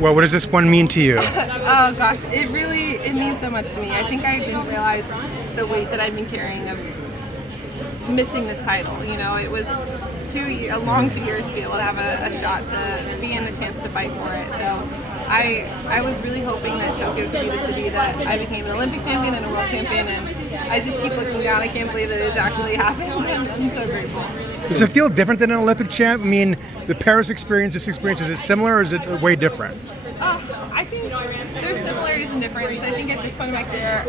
Well, what does this one mean to you? Oh gosh, it means so much to me. I think I didn't realize the weight that I've been carrying of missing this title. You know, it was a long 2 years to be able to have a shot to be in a chance to fight for it. So I was really hoping that Tokyo could be the city that I became an Olympic champion and a world champion, and I just keep looking down. I can't believe that it's actually happened, and I'm so grateful. Does it feel different than an Olympic champ? I mean, the Paris experience, this experience, is it similar or is it way different? I think there's similarities and differences. I think at this point in my career,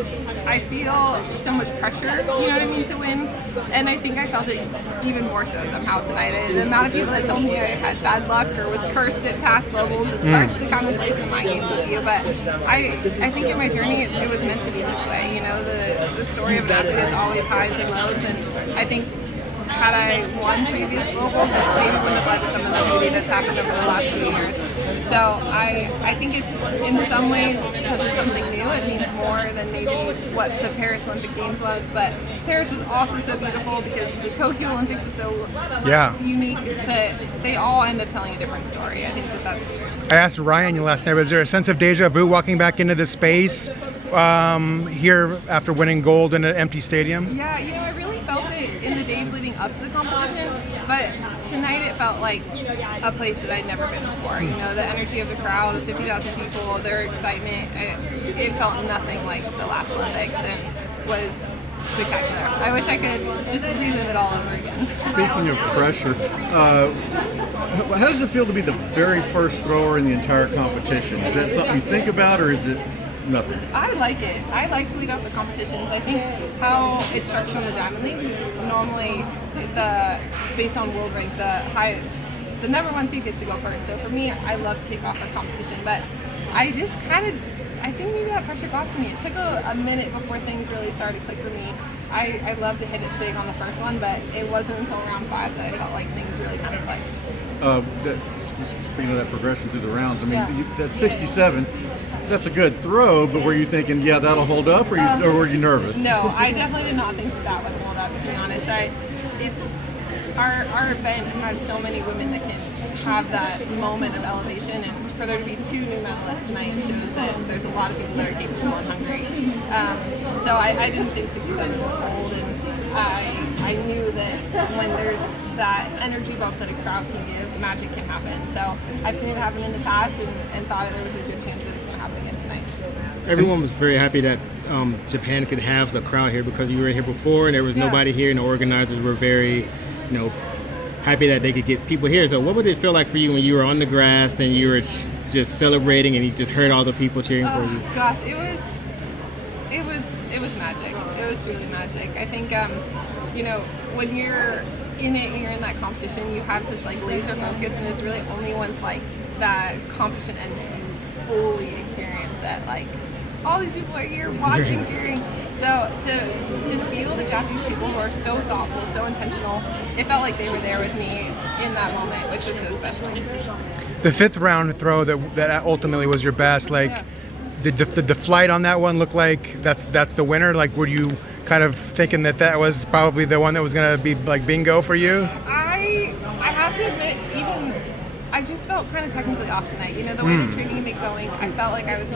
I feel so much pressure, you know what I mean, to win. And I think I felt it even more so somehow tonight. The amount of people that told me I had bad luck or was cursed at past levels, it starts to kind of play some mind games with you. But I think in my journey, it was meant to be this way. You know, the story of an athlete is always highs and lows. And I think had I won previous globals, it maybe wouldn't have led to some of the beauty that's happened over the last 2 years. So I think it's, in some ways, because it's something new, it means more than maybe what the Paris Olympic Games was. But Paris was also so beautiful because the Tokyo Olympics was so unique that they all end up telling a different story. I think that's the truth. I asked Ryan last night, was there a sense of deja vu walking back into this space here after winning gold in an empty stadium? Yeah, you know, I really felt it in the days leading up to the competition, but tonight it felt like a place that I'd never been before. You know, the energy of the crowd, the 50,000 people, their excitement, it felt nothing like the last Olympics and was spectacular. I wish I could just relive it all over again. Speaking of pressure, how does it feel to be the very first thrower in the entire competition? Is that something you think about, or is it nothing? I like it. I like to lead off the competitions. I think how it's structured on the Diamond League is normally based on world rank, the number one seed gets to go first. So for me, I love to kick off a competition, but I just I think maybe that pressure got to me. It took a minute before things really started to click for me. I love to hit it big on the first one, but it wasn't until round 5 that I felt like things really kind of clicked. Speaking of that progression through the rounds, I mean, that 67, that's a good throw, but were you thinking, yeah, that'll hold up, or were you nervous? No, I definitely did not think that would hold up, to be honest. It's our event has so many women that can have that moment of elevation, and for there to be 2 new medalists tonight shows that there's a lot of people that are capable and hungry. So I didn't think 67 would hold, and I knew that when there's that energy bump that a crowd can give, magic can happen. So I've seen it happen in the past and thought there was a good chance it was going to happen again tonight. Everyone was very happy that Japan could have the crowd here because you were here before and there was nobody here, and the organizers were very, happy that they could get people here. So what would it feel like for you when you were on the grass and you were just celebrating and you just heard all the people cheering for you? Gosh, it was magic. It was truly magic. I think when you're in it and you're in that competition, you have such laser focus, and it's really only once that competition ends do you fully experience that all these people are here watching, cheering. So to feel the Japanese people who are so thoughtful, so intentional, it felt like they were there with me in that moment, which was so special. The 5th round throw that ultimately was your best, did the flight on that one look like that's the winner? Were you kind of thinking that was probably the one that was going to be bingo for you? I have to admit, even I just felt kind of technically off tonight. The way the training had been going, I felt like I was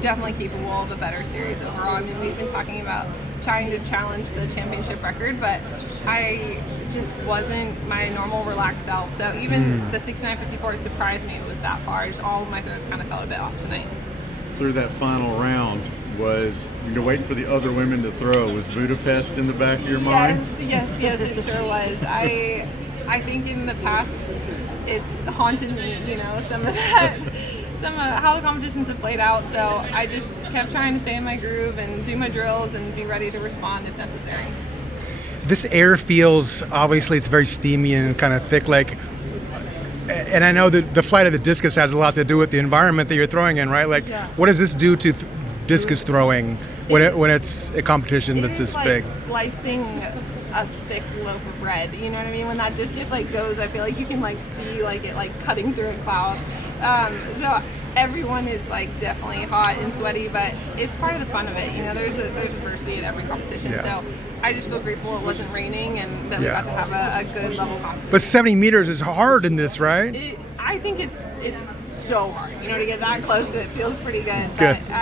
definitely capable of a better series overall. I mean, we've been talking about trying to challenge the championship record, but I just wasn't my normal relaxed self. So even the 69.54 surprised me it was that far. Just all of my throws kind of felt a bit off tonight. Through that final round, was waiting for the other women to throw? Was Budapest in the back of your mind? Yes, it sure was. I think in the past it's haunted me, some of how the competitions have played out. So I just kept trying to stay in my groove and do my drills and be ready to respond if necessary. This air feels, obviously it's very steamy and kind of thick, and I know that the flight of the discus has a lot to do with the environment that you're throwing in, right? What does this do to discus throwing when it's a competition that's this big? Slicing a thick loaf of bread, you know what I mean? When that discus goes, I feel like you can see it cutting through a cloud. So everyone is definitely hot and sweaty, but it's part of the fun of it. There's adversity at every competition. So I just feel grateful it wasn't raining and that we got to have a good level competition. But 70 meters is hard in this, right? I think it's so hard. You know, to get that close to it feels pretty good. Good. But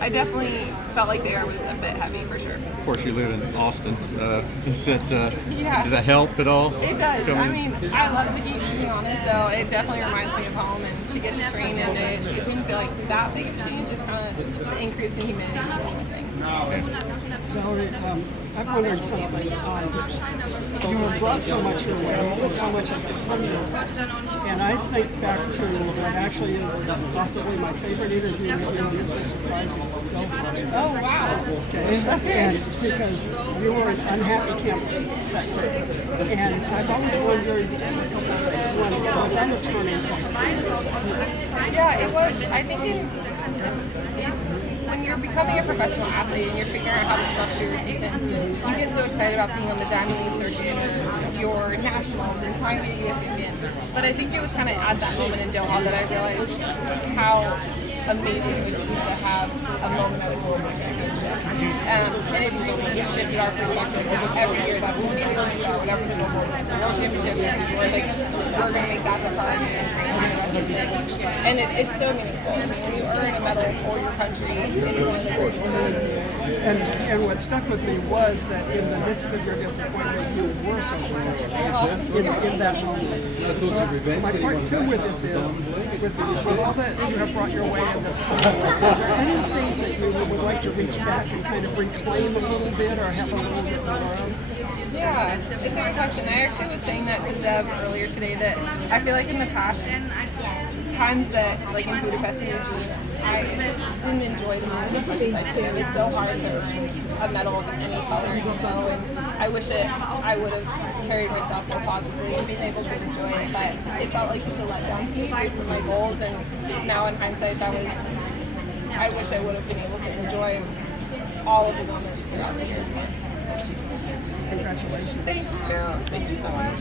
I definitely felt like the air was a bit heavy for sure. Of course, you live in Austin. Does Yeah. that help at all? It does. I Coming- mean, I love the heat, to be honest, so it definitely reminds me of home, and to get to train in it didn't feel like that big of a change, just kind of the increase in humidity was the only thing. Valarie, I've wondered something. You have brought so much your way, and so much has come your way. And I think back to what actually is possibly my favorite interview with you, and this will surprise you. Oh, wow. Okay? And because you were an unhappy camp inspector. And I've always wondered, one, was that a turning point? Yeah, it was. I think it's when you're becoming a professional athlete and you're figuring out how to structure your season, you get so excited about being on the Diamond League circuit or your nationals and trying to be a champion. But I think it was kind of at that moment in Doha that I realized how amazing it would be to have a moment at a World Championship. And it really shifted our perspective to every year that we'll be a world star, whatever the goal is. It's a World Championship, it's the Olympics, we're going to make that the priority and train for the rest of it. And it's so meaningful. I mean, when you earn a medal for your country, it's one of the greatest feelings. And what stuck with me was that in the midst of your disappointment, you were so professional in that moment. So my part two with this is, with all that you have brought your way in this time, are there any things that you would like to reach back and kind of reclaim a little bit, or have a little bit more of? Yeah, it's a good question. I actually was saying that to Zeb earlier today, that I feel like in the past times that, like in Budapest and Eugene, I didn't enjoy the moment as much as I did. It was so hard to a medal of any color, you know, and I wish I would have carried myself more positively and been able to enjoy it, but it felt like such a letdown to me based on my goals, and now in hindsight, I wish I would have been able to enjoy all of the moments throughout this camp. Congratulations. Thank you so much.